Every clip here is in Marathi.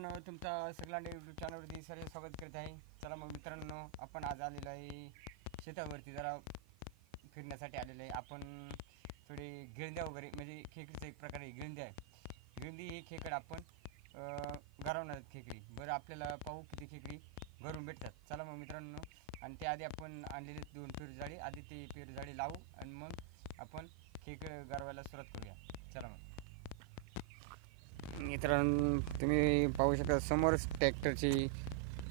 मित्रांनो तुमचं सगळ्यांना यूट्यूब चॅनलवरती सर्व स्वागत करत आहे. चला मग मित्रांनो आपण आज आलेलो आहे शेतावरती. जरा फिरण्यासाठी आलेलो आहे. आपण थोडे गिरंद्या वगैरे म्हणजे खेकडीचा एक प्रकारे आहे आहे. गिरंदी ही खेकड आपण अं, घरवणार खेकडी. बरं आपल्याला पाहू किती खेकडी घरून भेटतात. चला मग मित्रांनो आणि त्याआधी आपण आणलेले दोन पेरू आधी ते पेरू लावू आणि मग आपण खेकड गरवायला सुरुवात करूया. चला मग. मित्रांनो तुम्ही पाहू शकता समोर ट्रॅक्टरची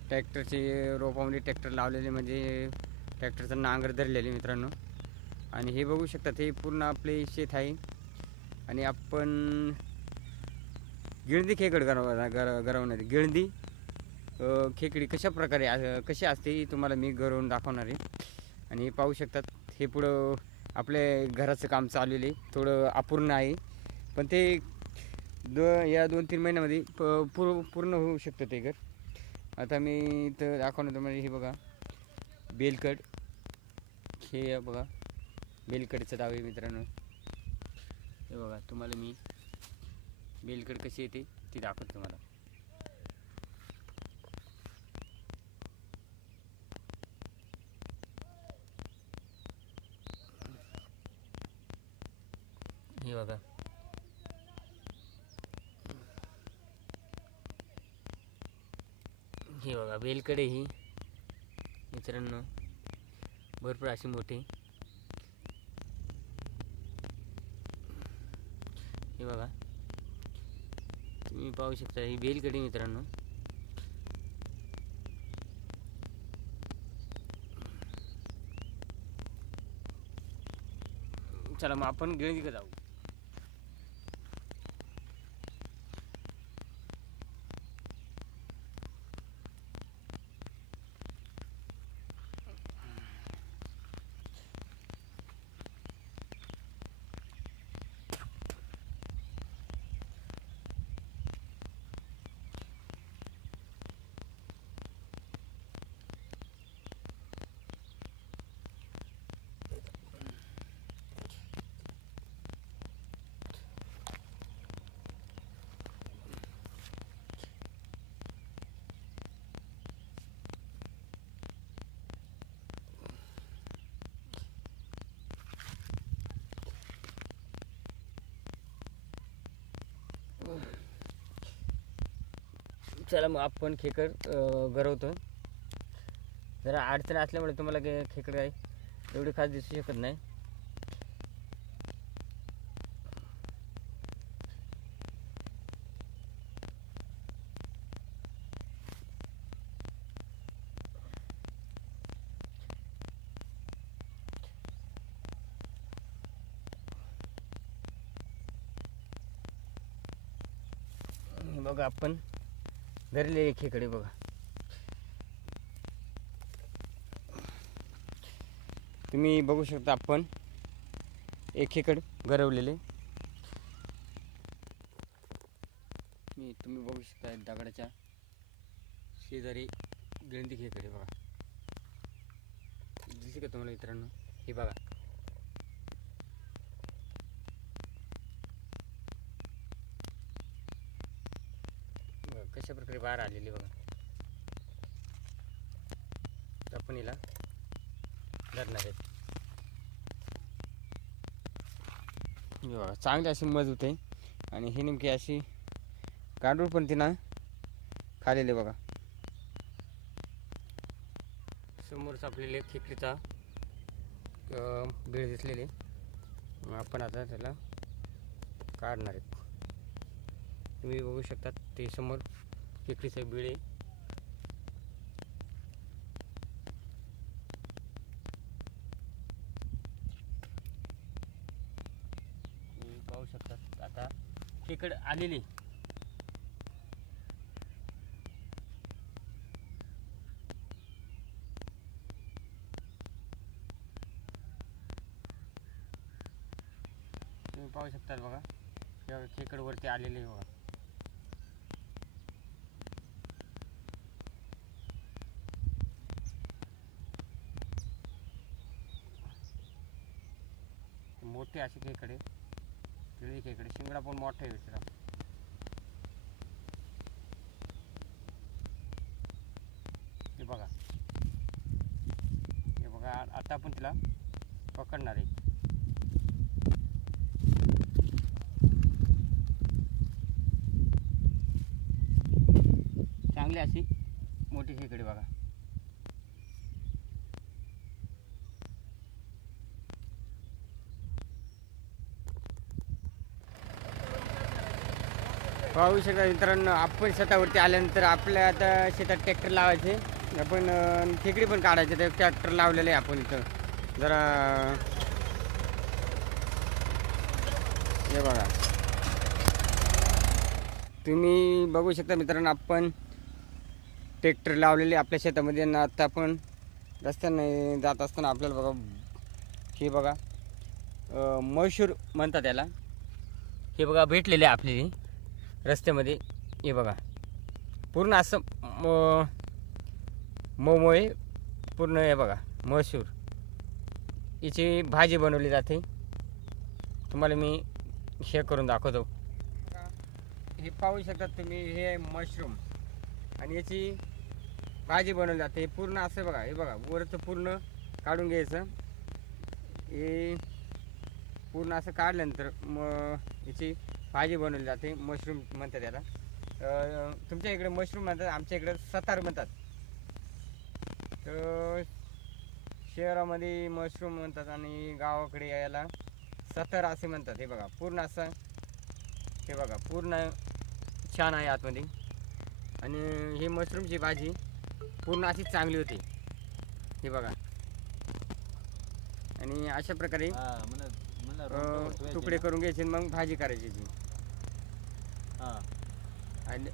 ट्रॅक्टरची रोपामध्ये ट्रॅक्टर लावलेले म्हणजे ट्रॅक्टरचं नांगर धरलेली मित्रांनो. आणि हे बघू शकतात हे पूर्ण आपले शेत आहे. आणि आपण गिळदी खेकड गरव गर गरवणार गिळंदी खेकडी कशा प्रकारे कशी असते ही तुम्हाला मी गरवून दाखवणार आहे. आणि हे पाहू शकतात हे पुढं आपले घराचं काम चाललेलं आहे थोडं अपूर्ण आहे. पण ते दो या दोन तीन महिन्यामध्ये प पूर पूर्ण होऊ शकतं ते घर. आता मी इथं दाखवणार तुम्हाला हे बघा. बेलकट. हे बघा. बेलकडचं डाव आहे मित्रांनो. हे बघा तुम्हाला मी बेलकड कशी येते ती दाखवतो तुम्हाला. हे बघा. हे बघा बेलकडे ही. मित्रांनो भरपूर अशी मोठी. हे बघा. तुम्ही पाहू शकता ही बेलकडी मित्रांनो. चला मग आपण गिळंदी जाऊ. चला मग आपण खेकड गरवतो जरा अडचण असल्यामुळे तुम्हाला काय खेकड काही एवढी खास दिसू शकत नाही. बघा आपण. धरलेली खेकडे बघा. तुम्ही बघू शकता आपण एक खेकड गरवलेले मी तुम्ही बघू शकता दगडाच्या शेजारी गिळंदी खेकडे बघा. दिसते का तुम्हाला मित्रांनो? हे बघा. बाहेर आलेली बघा. आपण हिला धरणार आहेत. बघा चांगली अशी मजबूत आहे. आणि ही नेमकी अशी गांडूळ पण तिनं खालेले बघा. समोरच आपल्याला खेकडीचा बीळ दिसलेले. आपण आता त्याला काढणार आहेत. तुम्ही बघू शकता ते समोर. खेकडीचं बिळे तुम्ही पाहू शकतात आता खेकड आलेली. तुम्ही पाहू शकता बघा हे खेकड वरती आलेले आहे बघा. मोठे असे खेकडे. पिवळे खेकडे. शिंगडा पण मोठे मित्रांनो. हे बघा. हे बघा आता आपण तिला पकडणार आहे. चांगली अशी मोठी खेकडे बघा. पाहू शकता मित्रांनो आपण शेतावरती आल्यानंतर आपल्या आता शेतात ट्रॅक्टर लावायचे. आपण खेकडी पण काढायचे तर ट्रॅक्टर लावलेलं आहे आपण इथं. जरा हे बघा. तुम्ही बघू शकता मित्रांनो आपण ट्रॅक्टर लावलेले आपल्या शेतामध्ये ना आता आपण रस्त्याने जात असताना आपल्याला बघा हे बघा मैसूर म्हैसूर म्हणतात त्याला हे बघा भेटलेले आहे आपली रस्त्यामध्ये हे बघा. पूर्ण असं म- मोमोळे पूर्ण हे बघा मसूर याची भाजी बनवली जाते. तुम्हाला मी हे करून दाखवतो. हे पाहू शकतात तुम्ही हे आहे मशरूम. आणि याची भाजी बनवली जाते. हे पूर्ण असं बघा हे बघा वरचं पूर्ण काढून घ्यायचं. हे पूर्ण असं काढल्यानंतर मग याची भाजी बनवली जाते मशरूम म्हणतात त्याला तुमच्या इकडे मशरूम म्हणतात आमच्या इकडे सतार म्हणतात. तर शहरामध्ये मशरूम म्हणतात आणि गावाकडे यायला सतर असे म्हणतात. हे बघा पूर्ण असं हे बघा पूर्ण छान आहे आतमध्ये. आणि ही मशरूमची भाजी पूर्ण अशी चांगली होती. हे बघा. आणि अशा प्रकारे अं, तुकडे. करून घ्यायचे आणि मग भाजी करायची याची. हा. आणि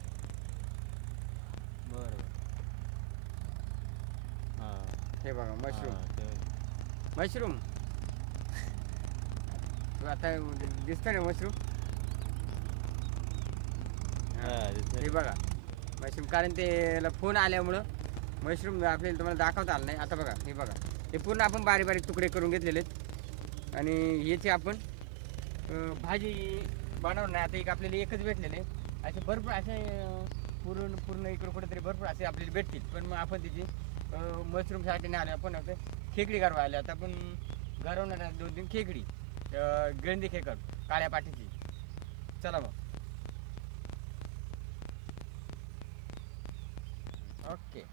बरं हा. हे बघा मशरूम हा. मशरूम तू आता दिसतोय ना मशरूम हा, दिसतंय. हे बघा मशरूम कारण त्याला फोन आल्यामुळं मशरूम आपल्याला तुम्हाला दाखवता आलं नाही. आता बघा हे बघा. हे पूर्ण आपण बारीक बारीक तुकडे करून घेतलेले आहेत आणि याची आपण भाजी बनवणार नाही. आता एक आपल्याला एकच भेटलेले असे भरपूर असे पूर्ण पूर्ण इकडं कुठेतरी भरपूर असे आपल्याला भेटतील. पण मग आपण तिची मशरूमसाठी नाही आले. आपण आता खेकडी गारवा आले. आता आपण गारवणार दोन तीन खेकडी. गेंदी खेकर खेकड काळ्या पाठीची चला मग. ओके.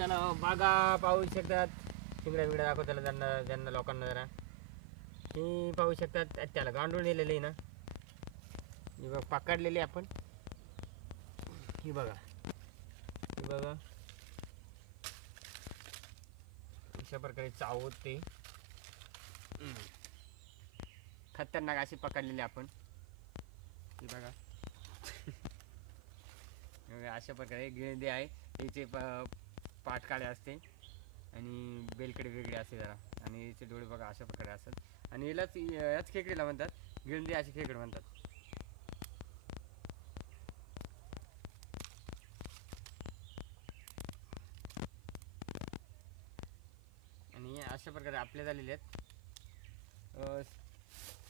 त्याला बागा पाहू शकतात. शिंगड्या बिंगड्या दाखव त्याला ज्यांना लोकांना जरा. ही पाहू शकतात त्याला गांडूळ नेलेलं आहे ना. ही बघ पकडलेली आपण. ही बघा. ही बघा. अशा प्रकारे चावत ते. खतरनाक अशी पकडलेली आपण. ही बघा. अशा प्रकारे गिळदे आहे. याचे प- पाठ काळे असते आणि बेलकडे वेगळे असते जरा. आणि याचे डोळे बघा अशा प्रकारे असतात. आणि यालाच याच खेकडीला म्हणतात गिळंदी असे खेकड म्हणतात. आणि अशा प्रकारे आपले झालेले आहेत.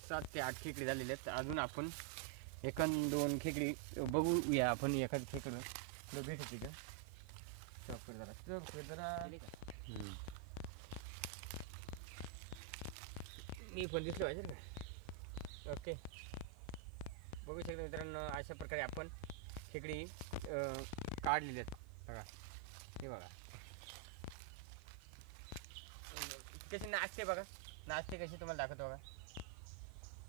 सात ते आठ खेकडे झालेले आहेत. अजून आपण एखाद दोन खेकडी बघूया आपण एखादी खेकडं. भेटते का? चौक कर जरा चौक कर जरा हम्म. मी पण दिसलो पाहिजे का ओके बघू शकता मित्रांनो अशा प्रकारे आपण खेकडी अं, काढलेली आहेत बघा हे बघा कशी नाचते बघा नाचते कशी तुम्हाला दाखवतो बघा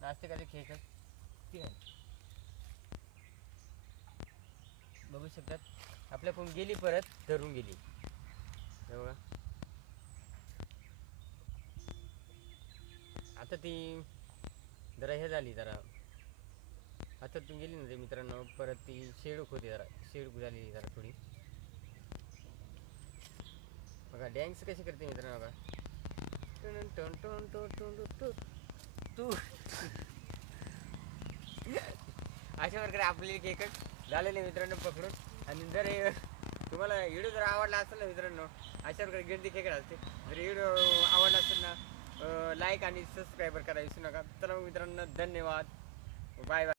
नाचते कशी खेकड ती आहे बघू शकतात आपल्याकडून गेली परत धरून गेली. हे बघा. आता ती जरा हे झाली जरा. आता तू गेली ना ते मित्रांनो परत ती शेडूक होती जरा शेडूक झाली जरा थोडी. बघा डॅन्स कशी करते मित्रांनो बघा. टन टन टन टन टन तू. अशा प्रकारे आपले केकट झालेले मित्रांनो पकडून. आणि जर तुम्हाला व्हिडिओ जर आवडला असेल ना मित्रांनो अशा प्रकारे गिरदी खेकड असते. जर व्हिडिओ आवडला असेल ना लाईक आणि सबस्क्राईबर करा विसरू नका. चला मग मित्रांनो धन्यवाद. Bye bye